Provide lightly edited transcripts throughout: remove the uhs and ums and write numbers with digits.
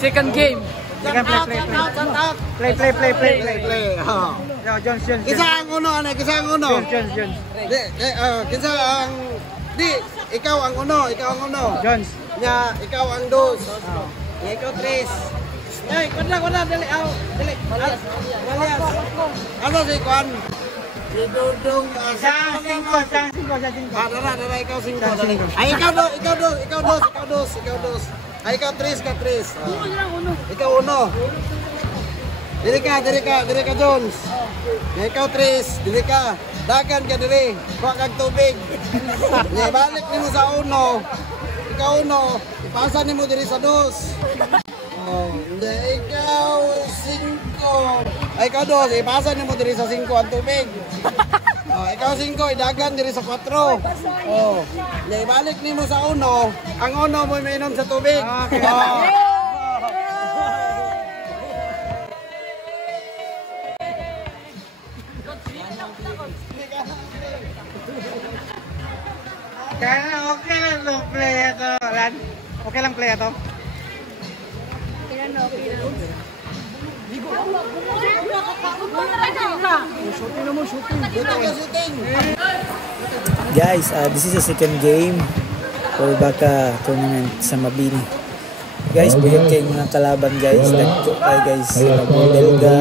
Second game. Second play. Jones. Kisa ang uno, kisa ang uno. Jones. Kisa ang... Di, ikaw ang uno. Jones. Nya, ikaw ang dos. Nya, ikaw tres. Eh, wala, dali. Malias. Ano si Kwan? Si Dudong. Sang 5. Dara, ikaw 5. Ay, ikaw dos. Ay, ikaw tres. Ikaw uno. Dili ka, Jones. Nya, ikaw tres. Dili ka. Dagan ka diri. Kuha kag tubig. Nya, balik nimo sa uno. Ikaw uno. Ipasa nimo diri sa dos. Hindi, ikaw 5. Ay, ikaw dos, ipasa niyo mo diri sa 5 ang tubig. Ikaw 5, idagan diri sa 4. Hindi, ibalik niyo mo sa uno. Ang uno mo mainom sa tubig. Kaya okay lang play ito, Lan. Okay lang play ito. Guys, this is the second game for Baka tournament sa Mabini. Guys, buyag kayo mga kalaban guys. Nagto kayo guys. Sila po Delga.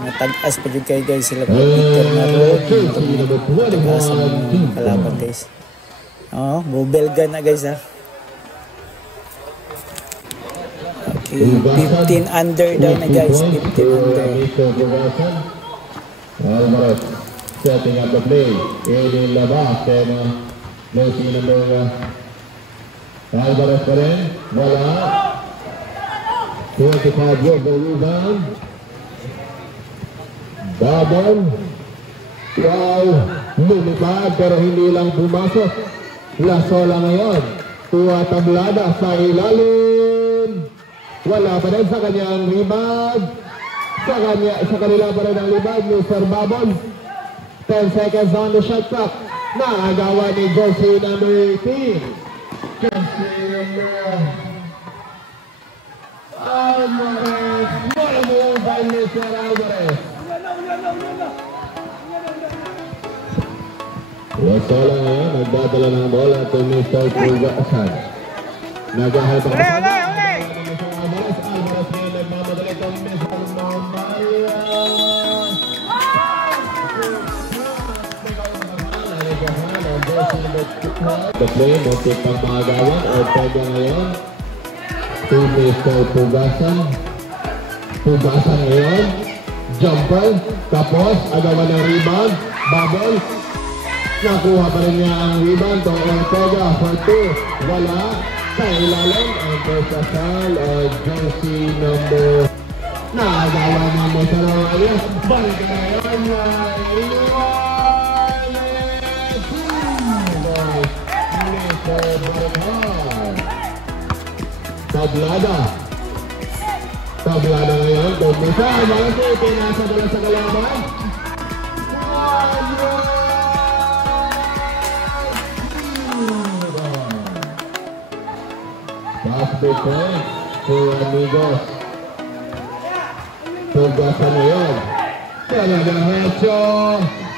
Mga tag-as pa dyan kayo guys. Sila po Peter Maroon. Tag-as ang mga kalaban guys. Go Belga na guys ha. Okay, 15 under daw na guys. 15 under. Alvarez setting up the play. Edin labas and Lucy number Alvarez pa rin. Wala. 25 yard the rebound. Babon. Wow. Lumipad pero hindi lang pumasok. Lasola ngayon. Tua Tablada sa ilalim. Wala pa rin sa kanyang rebound. Sa kanila pa rin ang rebound, Mr. Babon. 10 seconds on the shot clock. Naagawa ni Josie number 18. Josie number Alvarez. Bola mo yung by Mr. Alvarez. Wasola ngayon, nagdadala ng bola to Mr. Pugasan. Naghahatang the play, muntik pang maagawan o pwede ngayon to Mr. Pugasan ngayon jumper, tapos agawan ng rebound, bubble nakuha pa rin niya ang rebound to Ortega for 2, wala sa ilalim ang Pugasan o Josie number naagawan ng Mr. Alvarez. Balik na ngayon Tablada ngayon, Tomisa, Malaki, pinasa dala sa kalaban. Basket point for Amigos. Pugasan ngayon. Talaga hecho,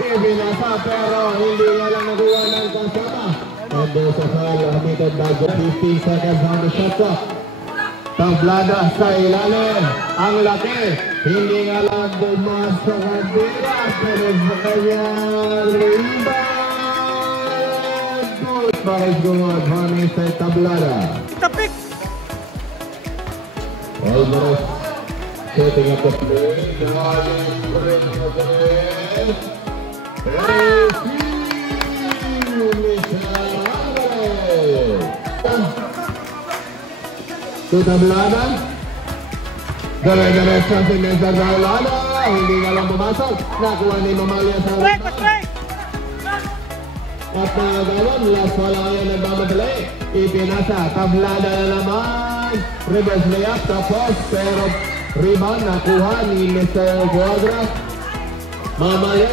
ibinasa pero hindi nga lang nakuha ng kasama. And there's a foul committed by 15 seconds on the shot clock. Tablada sa ilalim. Ang laki. Hindi nga lang dumas sa kabila. Pero sa kanyang rebound. Good pares gumod. Honey sa Tablada. Tapik! Alvarez setting up the play. Driving Prince of the Red. To Tablada. Dire-diretso si Mr. Tablada. Hindi nga lang pumasok. Nakuha ni Mamalia sa at nagawang last wala ngayon nagmamadali. Ipinasa. Tablada na naman. Reverse layup. Tapos pero rebound nakuha ni Mr. Guadras. Mamalia.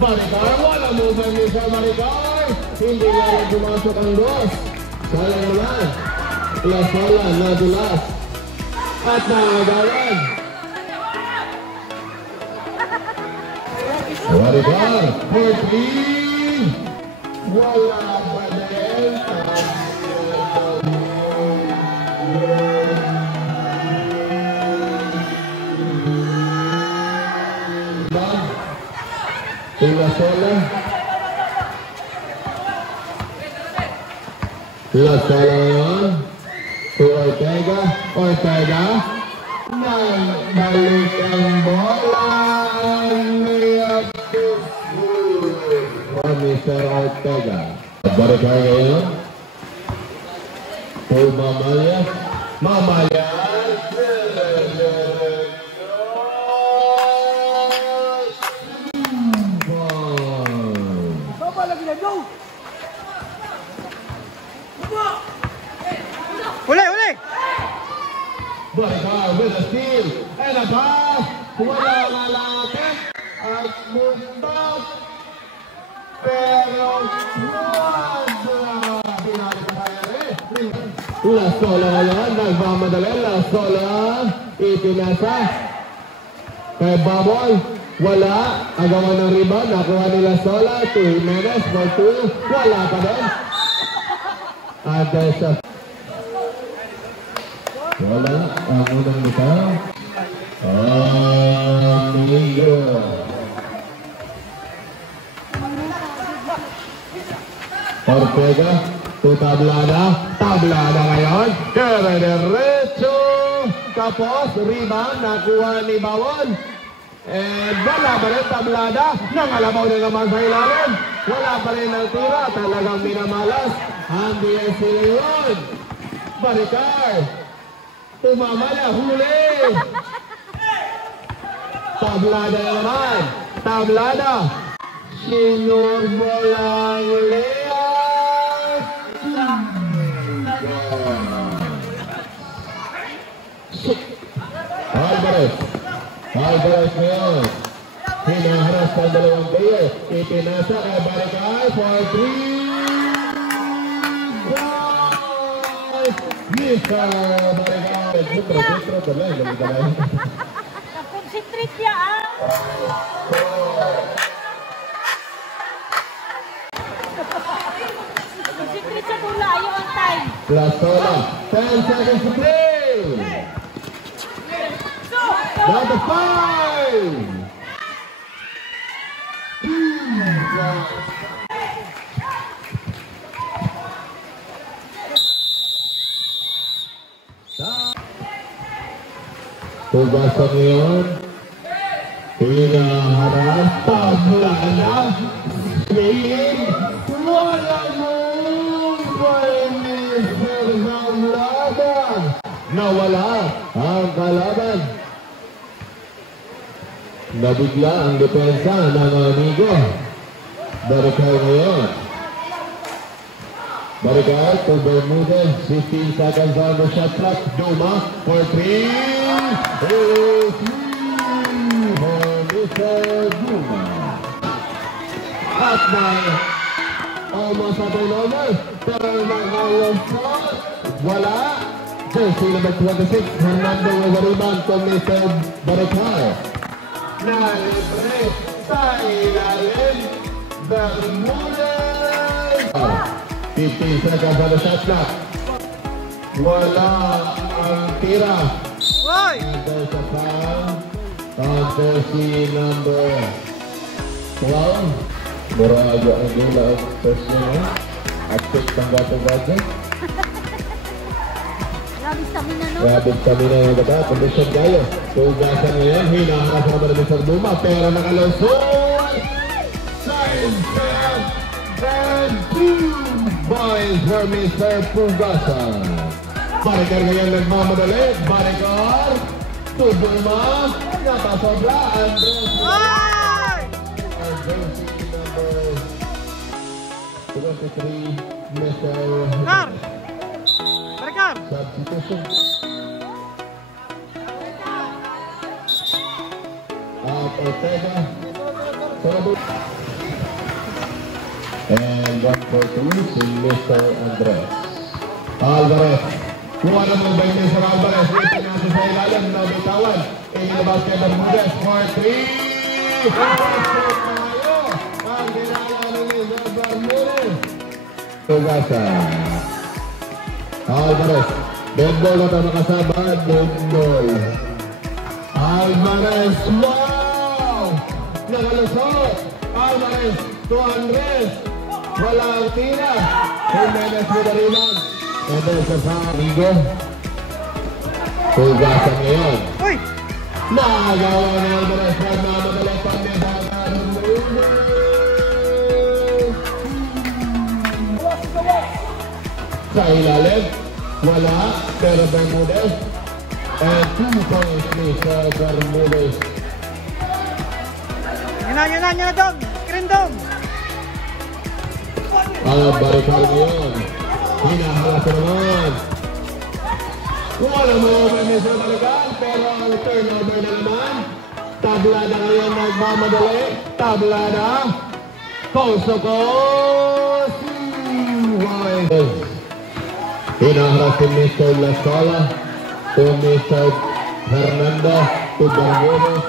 Barikar. Wala mo sa Mr. Barikar. Hindi nga lang pumasok ang dos. Sola naman. La Sola nadulas. At nakagawan. Baricar for 3. Wala pa din. La Sola. La Sola ngayon. To Ortega. Ortega. Nagbalik ang bola. Mr. Ortega. Baricar ngayon. To Mamaya. Mamaya. Uli! Baricar with a steal and a pass. Wala malapit at muntok. Pero La Sola ngayon, nagmamadali. La Sola itinasa kay Babol. Wala. Agawan ng rebound. Nakuha ni La Sola. 2 Jimenez for 2. Wala pa din. At sa wala ang unang bitaw. Amigo. Ortega, to Tablada. Tablada ngayon. Derecho. Tapos, rebound. Nakuha ni Bawon. And wala pa rin Tablada. Nangalabaw na naman sa ilalim. Wala pa rin ang tira. Talagang minamalas. Ambiyan sila yun. Baricar. Tumamala. Huli. Tablada naman. Tablada. Sinurbo lang Lea. Alvarez. Alvarez ngayon. Hinaharas ang dalawang player. Itinasa kay Baricar for 3. Mr. Baricar. Sitro. Dalay. Concentrate niya Concentrate sa tula. Ayaw ang time. La Sola. 10 seconds to play. Number 5. Tugasan ngayon. Hinaharap. Tablada. Spain. Wala mo. Nawala ang kalaban. Nabigla ang depensa ng amigo. Baricar ngayon. Baricar to Bermudez. 15 seconds on the shot clock. Duma for 3. For Mr. Duma. At may almost a turnover. Pero nakawasan. Wala. Jersey number 26, Hernando with a rebound to Mr. Baricar. Nalibre sa ilalim, Bermudez. 15 seconds on the shot clock. Wala ang tira. There's a foul on jersey number 12. Muraga ang gula ang first name. Active tangga-tangga. Grabe stamina yung bata. Kondisyon kayo. Tugasan ngayon. Hinaharap sa naman ng Mr. Duma. Pero nakalusot. Science and 2 boys for Mr. Tugasan. Baricar ngayon nagmamadali. Baricar. To Duma. Napasobra. Andres. Andres number 23. Mr. Substitution. Ortega. And 1 for 2 si Mr. Andres. Alvarez. Kuha naman ba yung Mr. Alvarez? Dito natin sa ilalim na bitawan. Inilabas kay Bermudez for 3. Tayo. Ang ginagawa ni Bermudez. Tugasan. Alvarez. Bendol na ito makasabad. Bendol. Alvarez. Wow! Nakalusot. Alvarez. To Andres. Walang tira. Jimenez with the rebound. Ito sa Amigo. Tugasan ngayon. Uy! Nagawa ni Alvarez. Nagmamadali pa ni Bagan. Sa ilalim. Wala. Pero Bermudez. And 2 points ni sa Bermudez. Yun na, Dom! Screen, Dom! Barikal ngayon. Hinahalas naman. Wala mo ni sa Barikal. Pero ang turnover na naman. Tablada ngayon nagmamadali. Tablada. Coast. Hinahalas si Mr. Lasola. To Mr. Hernando. To Bermudez.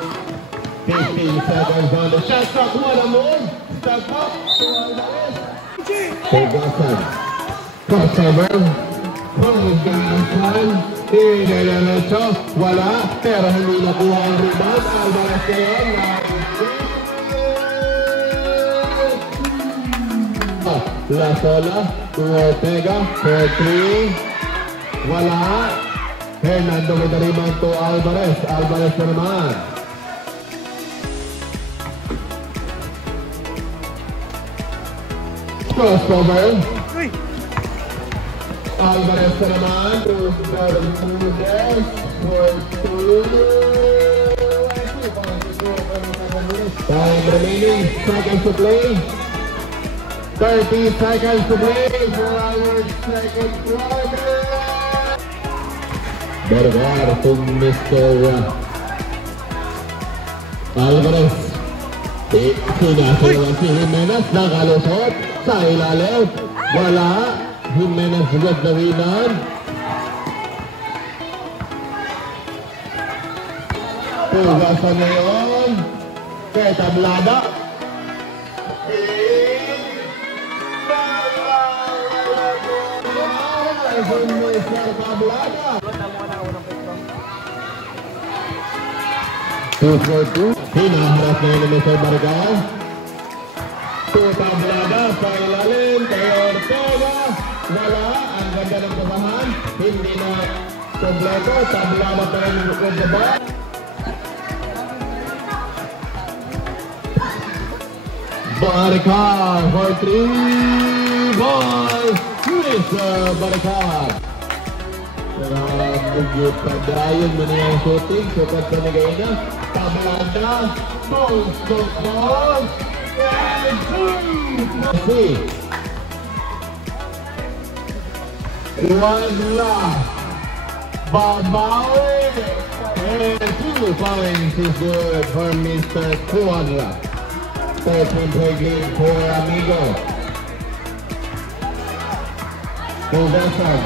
15 seconds on the shot clock. Wala mo. Step up. Tugasan. Crossover. Tugasan. Inidiretso. Wala. Pero hindi nakuha ang rebound. Alvarez ngayon. Lasola. Ortega. For 3. Wala. Hernando with the rebound to Alvarez. Alvarez na naman. Crossover. Uy! Alvarez na naman to Bermudez for 2. Time remaining, seconds to play. 30 seconds to play for our second quarter. Bergar to Mr. Alvarez. Sinasilawan si Jimenez, nakalusot sa ilalim. Wala. Jimenez with the rebound. Tugasan ngayon. Kaya tablada. Two for 2. Hinaharap na yun ni Mr. Bargal. Tablada sa ilalim kay Ortega. Wala. Ang ganda ng kasahan. Hindi na kompleto. Tablada pa rin with the ball. Barikar for 3 balls. Mr. Barikar. Bugit pagdayon mo niya ang shooting. Sukat sa nagay na. Tablada. Balls. And 2. One last. Babawi. And 2 points is good for Mr. Kuanla. 13-point lead for Amigo. Tugasan.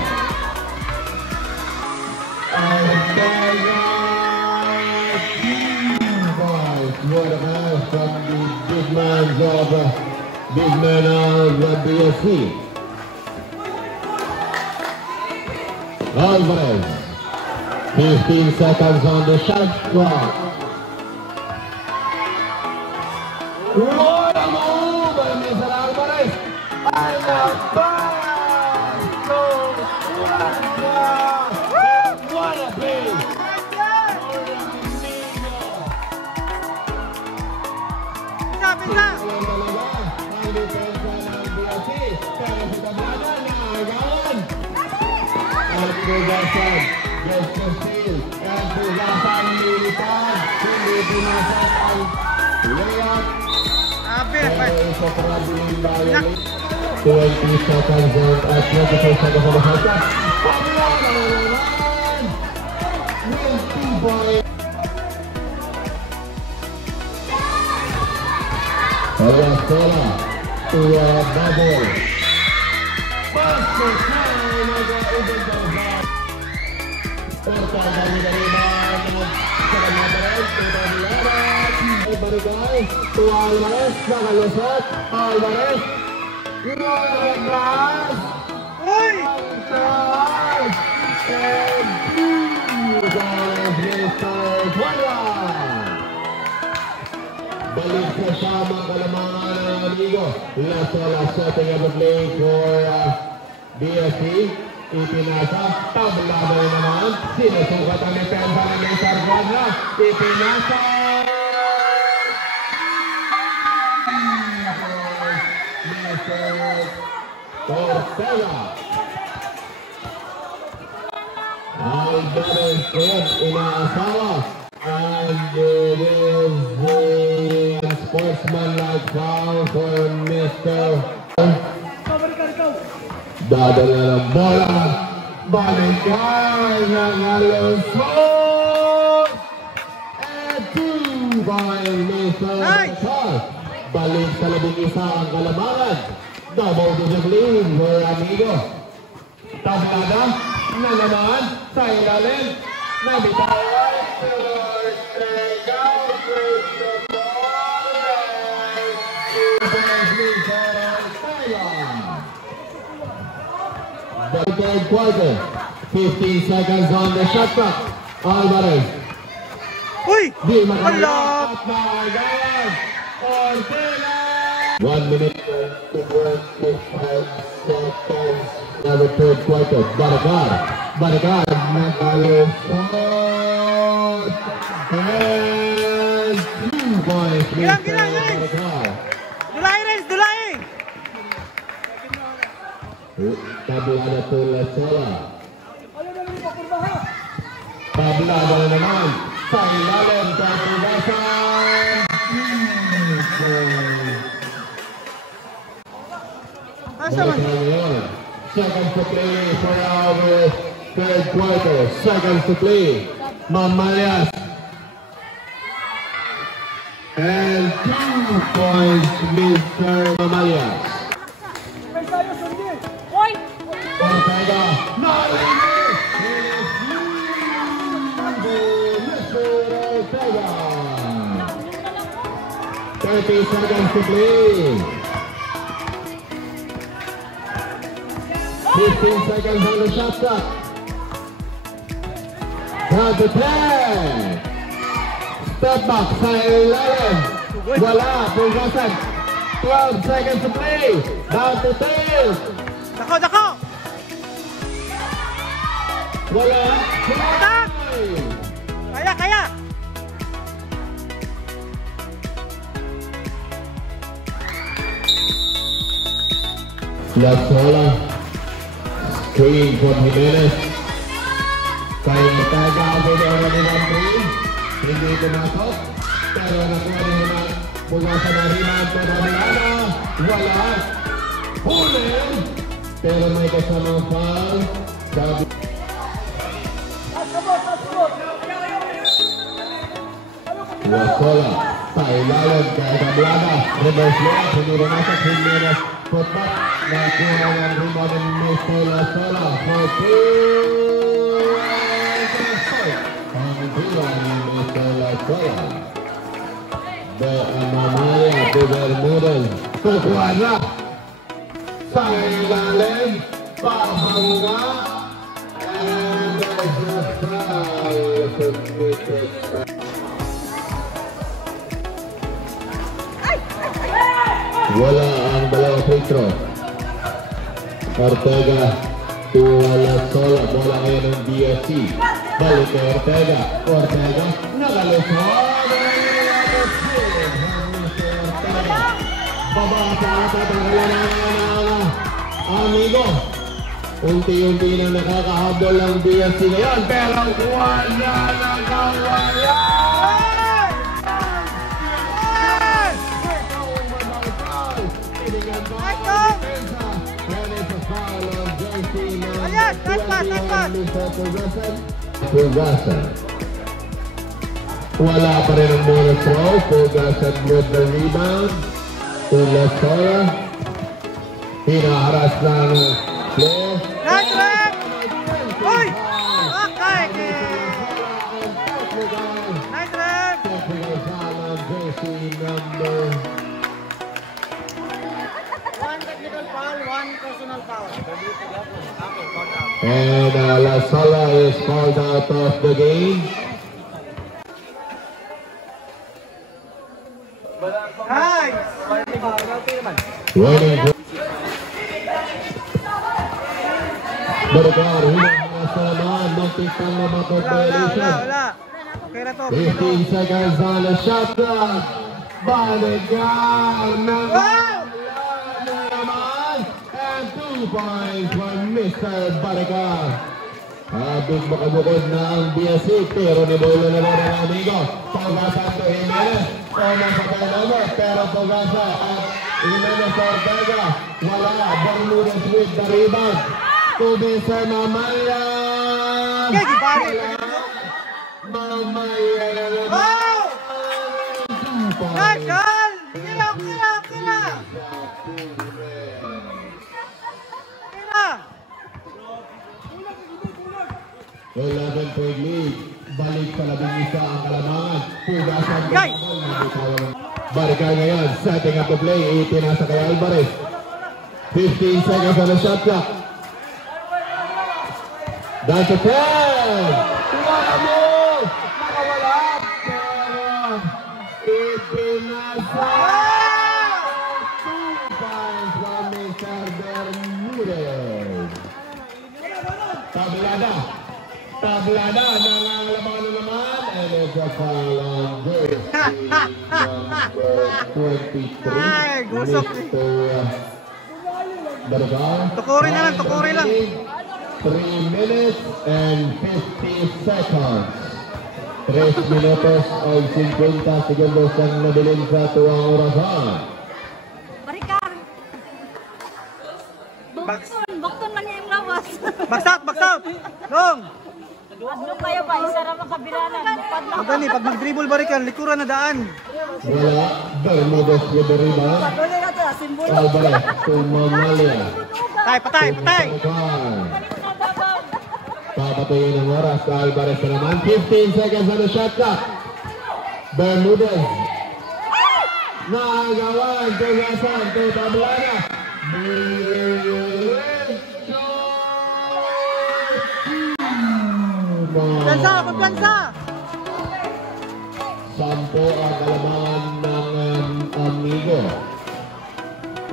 What a pass from the big man of BSC. Alvarez. 15 seconds on the shot clock. What a move by Mr. Alvarez. And a pass. What a play. Pisa! Tugasan, gets the steal, and Tugasan nilipan, hindi pinasok ang layup. Sa traveling violation. 20 seconds at 24 seconds on the hot. Pamela naman! With 2 points. Alasola to Bubble. First time Alvarez, nakalusot. Alvarez. Alvarez. Uy! Charge. And guys, Mr. Guadra. Balik sa samang kalamangan ng amigo. Lasola setting up the play for BSC. Ipinasa. Tablado naman. Sinusukat ang depensa ng Mr. Guadra. Ipinasa. Ortega. Alvarez Club inaasawa. And it is the sportsman-like foul for Mr. Dadala ng bola. Balikan ng Alonso. And 2 by Mr. Carr. Balik sa 11 ang kalamangan. Double digit lead for amigo. Tablada na naman sa ilalim. Nabitawan. The third quarter. 15 seconds on the shot clock. Alvarez. Uy! Di Ala! makalakat na agad. Ortega. 1 minute and 25 seconds. Now the third quarter. Baragar. Nakalusot. And 2 points. Gilang! Baragar. Dulay, Renz! Dulay! Tablada to Lasola. Tablada na naman. Sa ilalim. Kapugasan. Seconds to play for our third quarter. Seconds to play. Mamalias. And 2 points, Mr. Mamalias. Uy! Ortega. Narinig! Mr. Ortega. 30 seconds to play. 15 seconds on the shot clock. Down to 10. Step back sa ilalim. Wala. Pugasan. 12 seconds to play. Down to 10. Dako! Wala. Atak! Kaya! Lasola. Screen from Jimenez. Kaya Ortega ang pinagawa ni Landry. Hindi pumasok. Pero nakuha ni Jimenez. Pugasan na rebound sa Tablada. Wala. Hulin. Pero may kasamang foul. Sabi. Lasola. Sa ilalim kay Tablada. Reverse layup. Hindi pumasok. Jimenez. Put back. Nakuha ng rebound ng Mr. Lasola. For 2. Ang rebound ni Mr. Lasola. De Amaya de Bermudez. Kukuha na. Sa ilalim. Pabangga. And there's a foul submitted. Wala ang dalawang free throw. Ortega to Lasola. Bola ngayon ng BSC. Balik kay Ortega. Ortega nakalusot. Babasa at tatanggalan ng amigo. Unti-unti na nakakahabol ang BSC ngayon. Pero wala nakawala. Pugasan. Wala pa rin ang bonus throw. Pugasan with the rebound. To Lasola. Hinaharas ng player. And La Sola is called out of the game. Nice! Winning. Barigar, hinahangas na naman. Magpitang na matutulison. Wala. Okay na to. 15 seconds on the shot clock. Barigar naman. And 2 points for Mr. Barigar. Habig makabukod na ang BSC, pero nibulo na rin ang amigo. Pagasa to Jimenez. Una sa turnover, pero Pagasa at Jimenez Ortega. Wala. Bermudez with the rebound. To Mr. Mamaya. Mamaya na naman. Wow! Nice, John! Kila! 11-point lead. Balik sa 11 ang Kalamangan. Pugasan. Barigar ngayon. Setting up the play. Itinasa kay Alvarez. 15 seconds on the shot clock. That's a 10! Wala mo! Nakawala! Pero itinasa! 2 points from Mr. Bermudez. Tablada, nangangalaman naman, and it's a foul on good. Number 23, Ay, gusok. Mr. Barigar. Tukuri lang. 3 minutes and 50 seconds. 3 minutos o 50 segundos ang nabilin sa tuwang orasan. Barigar. Bakton man niya yung lawas. Bagsat! Long! Ano kayo ba? Isa naman kabiranan. Ang gani, pag mag-dribble Barigar, likuran na daan. Wala, Bermudez with the rebound. Alvarez to Mamalia. Patay! Papatuyin ang oras sa Alvarez na naman. 15 seconds on the shot clock. Bermudez. Nagawan, Tugasan, to Tablada. Kumpiyansa! Sampo ang kalamangan ng amigo.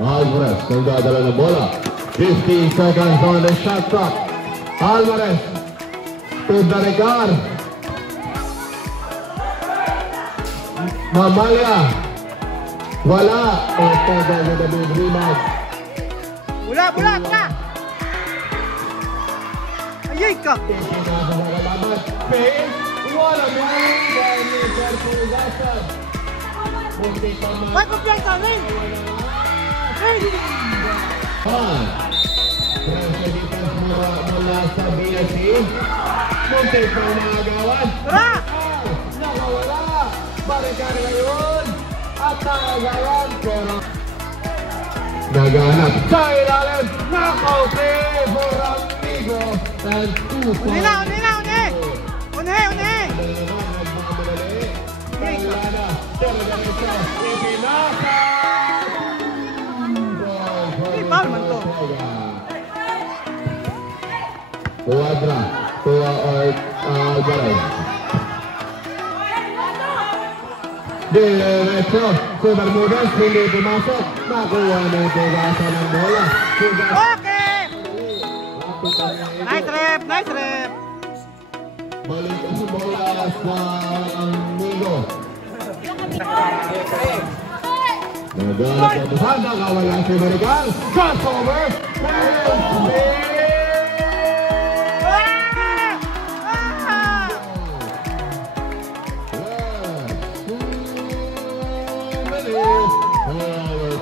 Alvarez, nagdadala ng bola. 15 seconds on the shot clock. Alvarez to Barigar. Mamalia. Wala. Ortega with a big rebound. Bula! Ayay ka! Wala mo. Ay, kumpiyansa! Rin! Pressure defense mula sa BSC. Muntik pa nagawan. Tara! Nakawala. Barigar ngayon. At nagawan. Pero naghanap sa ilalim. Nakauti for amigo. And 2 points. Uni! Tablada. Terderecha. Ipinasa. Foul man to. Cuadra to Alvarez. Diretso si Bermudez, hindi pumasok. Nakuha ng Tugasan ng bola. Okay! Nice rep! Balik ang bola sa amigo. Nagalat ang busada, kawala si Barigar. Crossover!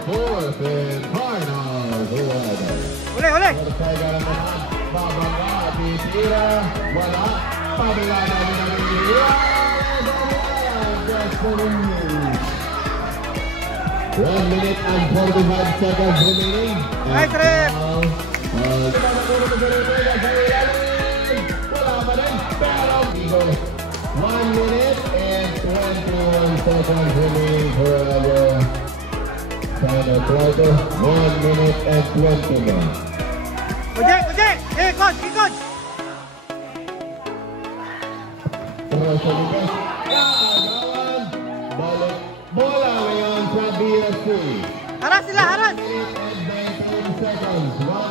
Fourth and Cardinals. Uli! Ortega naman, bababa, titira, wala, pabilada na nabibira. 1 minute and 45 seconds remaining. Nice rep! Wala pa rin, pero 1 minute and 21 seconds remaining for our final quarter. 1 minute and 21. Coach! Terus sa likod. Gagawan. Balik. Bola ngayon sa BSC. Haras sila, haras! 1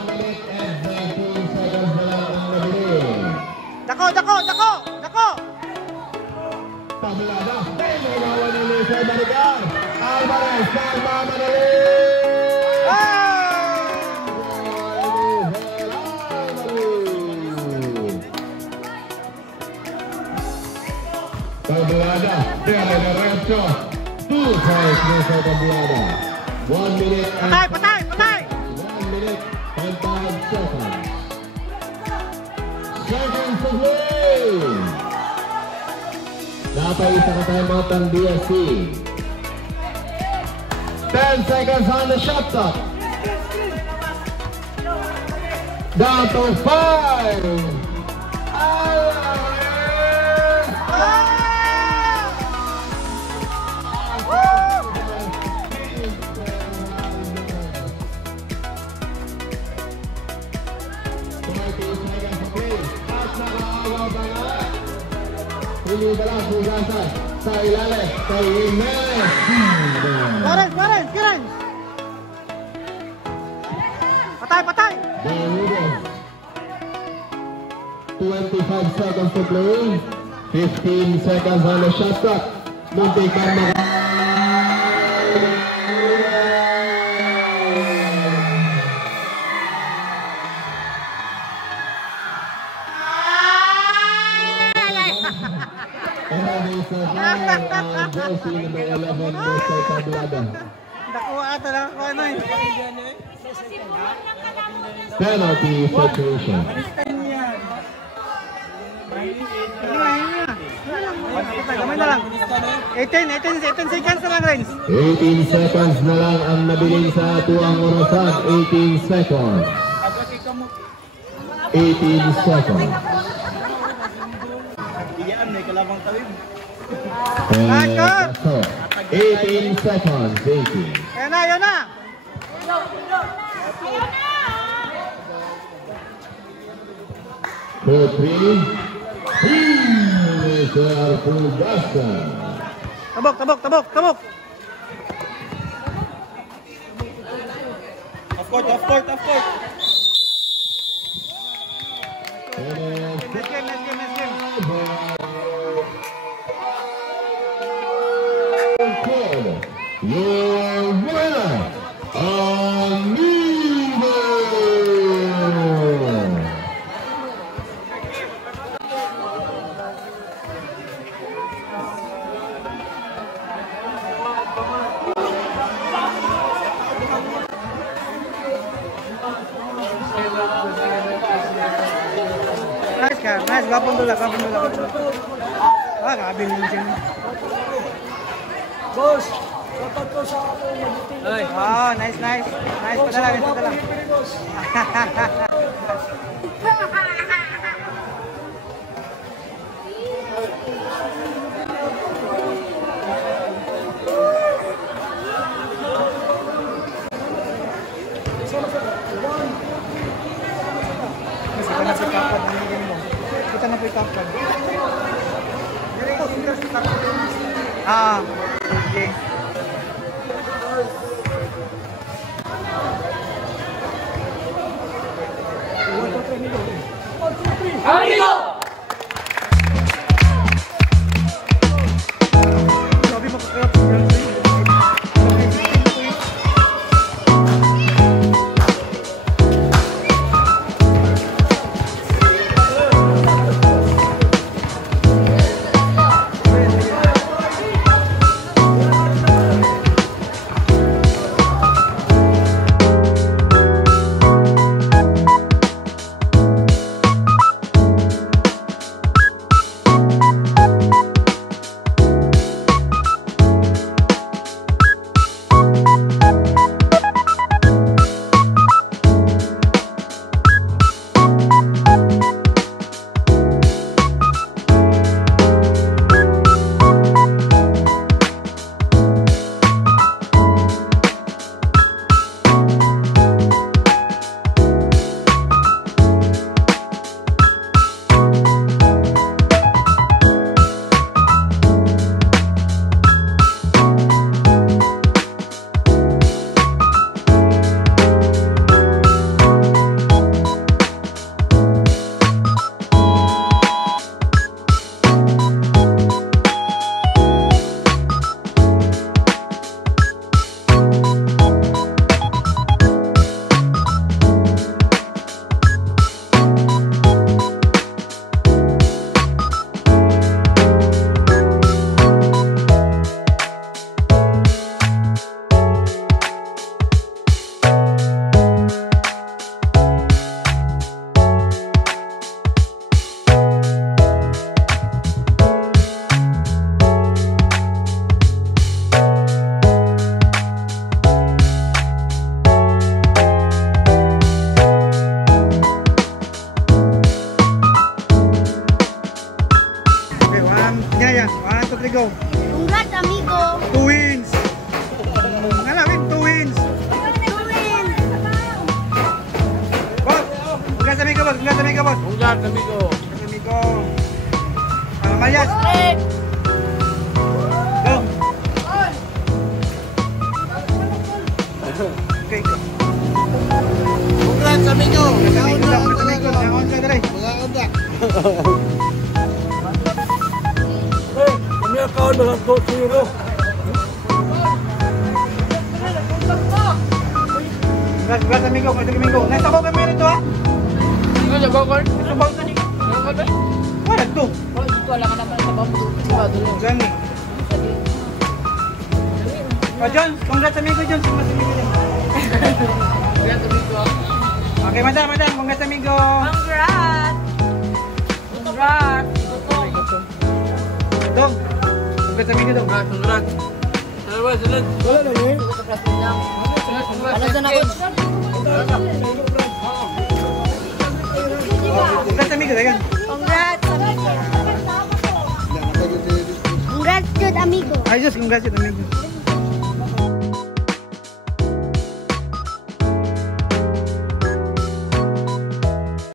minute and 19 seconds na lang ang nabilin. Dako! Tablada. Nagawa ni Lisa Maricar. Alvarez. Nagmamadali. Tablada. Diretso. 2 points sa Tablada. 1 minute and Patay! 1 minute and 5 seconds. Seconds to play. Dapat isa ka timeout ang BSC. 10 seconds on the shot clock. Down to 5. Ini adalah hugasan sa ilalim kay Jimenez. Karen! Patay! 25 seconds to play. 15 seconds on the shot clock. Muntik kang jersey number 11 sa Tablada. Nakuha na yun. Penalty situation. Gamay na lang. 18 seconds na lang, Renz. 18 seconds na lang ang nabilin sa tuwang orasan. 18 seconds. 18 seconds. And that's all. 18 seconds. 18. Yan na. Putri. Mr. Pugasa. Tabok. Off court. Nice game. Your winner, Amigo! Nice, gapon dulu. Grabe yun siya. Boss, dapat ko sa ako mabuti. Nice. Padala. Kita na po ikapad. Okay. Amigo! Sabi mo kakilap. amigo. Congrats, amigo. 2 wins. Ngalamin, 2 wins. Boss, congrats amigo, boss. Congrats amigo, boss. Congrats, amigo. Congrats amigo. Mayas. Go. Okay. Congrats, amigo. Congrats amigo. Nangon ka dali. Magkakanda. Kami account mga coach zero. Congrats amigo. Congrats amigo. Nasa ko kami rito ha. Ano ba, Gord? Nasa ko kami. Wala to. Wala ka naman sa bamboo. Gani. Oh, John, congrats amigo, John. Congrats amigo. Okay, madam, congrats amigo. Congrats. Congrats. Dong, congrats amigo, Dong. Congrats. Wala na yun. Ano dyan ako? Congrats amigo, ayun. Congrats, amigo. Congrats, good amigo. Ay, Diyos, congrats amigo.